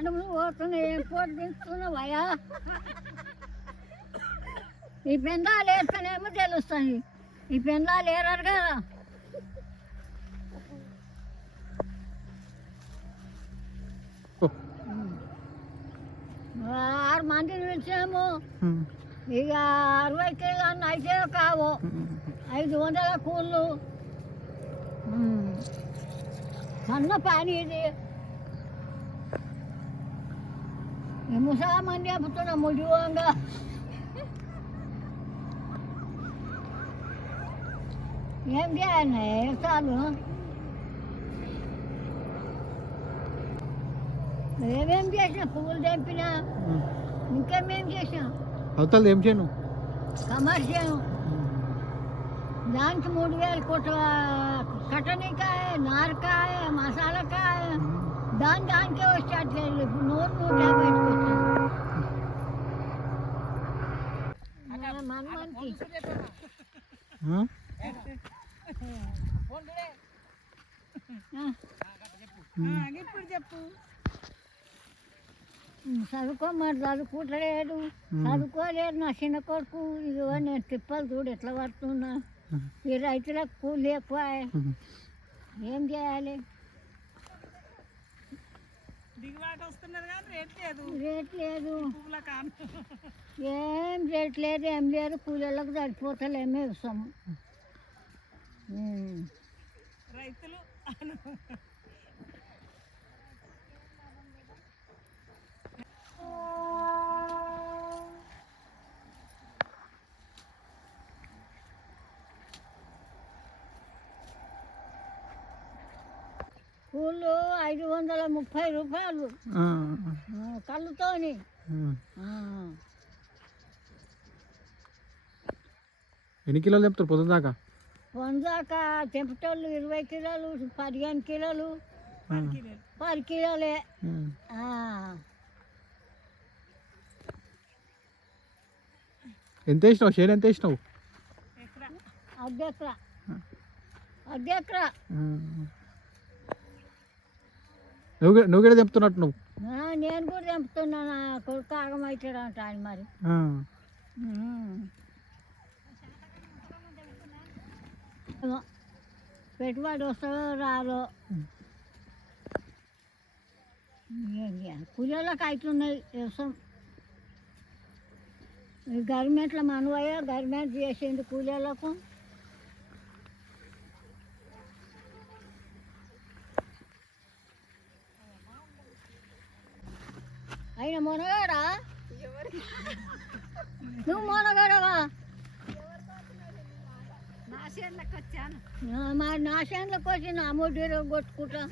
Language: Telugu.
నడుములు పోతున్నాయి, ఏం పోటు దించుతున్నావయ్యా? ఈ పెందాలు వేస్తేనేమో తెలుస్తుంది, ఈ పెందాలు ఏరారు కదా. ఆరు మందిని పిలిచాము, ఇక 60 కిలోలు అయితే కావు, 500 కూళ్ళు. సన్న పని ఇది. ముసా మంది చెప్తున్నా ముడివంగా. ఏం చేయాలి చాలు. మేమేం చేసినా పువ్వులు తెంపినా, ఇంకేమేం చేసినా అవతల ఏం చేయను కమర్షియల్. దానికి 3000 కొట్ట కట్టనికాయ, నారకాయ, మసాలాకాయ, దానికే వచ్చేట్లేదు. ఇప్పుడు 150 మనకి ఇప్పుడు చెప్పు. చదువుకోమని చదువుకుంటలేడు, చదువుకోలేడు నా చిన్న కొడుకు. ఇదిగో నేను తిప్పలు చూడు ఎట్లా పడుతున్నా. ఈ రైతులకు కూలి ఎక్కువ, ఏం చేయాలి? దిగుబాటు వస్తున్నది కానీ రేట్ లేదు, ఏం రేట్ లేదు, ఏం లేదు. కూలీలకు సరిపోతలేమే ఇస్తాము రైతులు. కూళ్ళు 530 రూపాయలు కళ్ళుతోని. ఎన్ని కిలోలు చెప్తారు పొద్దుదాకా? పొందాక తెంపటోళ్ళు 20 కిలోలు, 15 కిలోలు, 10 కిలోలే. ఎంత వేసినావు? షేర్ ఎంత వేసినావు? అర్ధెకరా. నువ్వు కూడా తెంపుతున్నట్టు నువ్వు? నేను కూడా తెంపుతున్నా. నా కొడుకు ఆగమవుతాడు అంట ఆయన మరి. పెట్టుబడి వస్తుందో రాదో. కూలీలకు అవుతున్నాయి వ్యవసాయం. గవర్నమెంట్లో మనవయ్యా, గవర్నమెంట్ చేసింది కూలీలకు. ఆయన మొనగాడా? నువ్వు మొనగాడవా? నా చేనులకు వచ్చాను, వచ్చి నా అమ్మోడి కొట్టుకుంటా.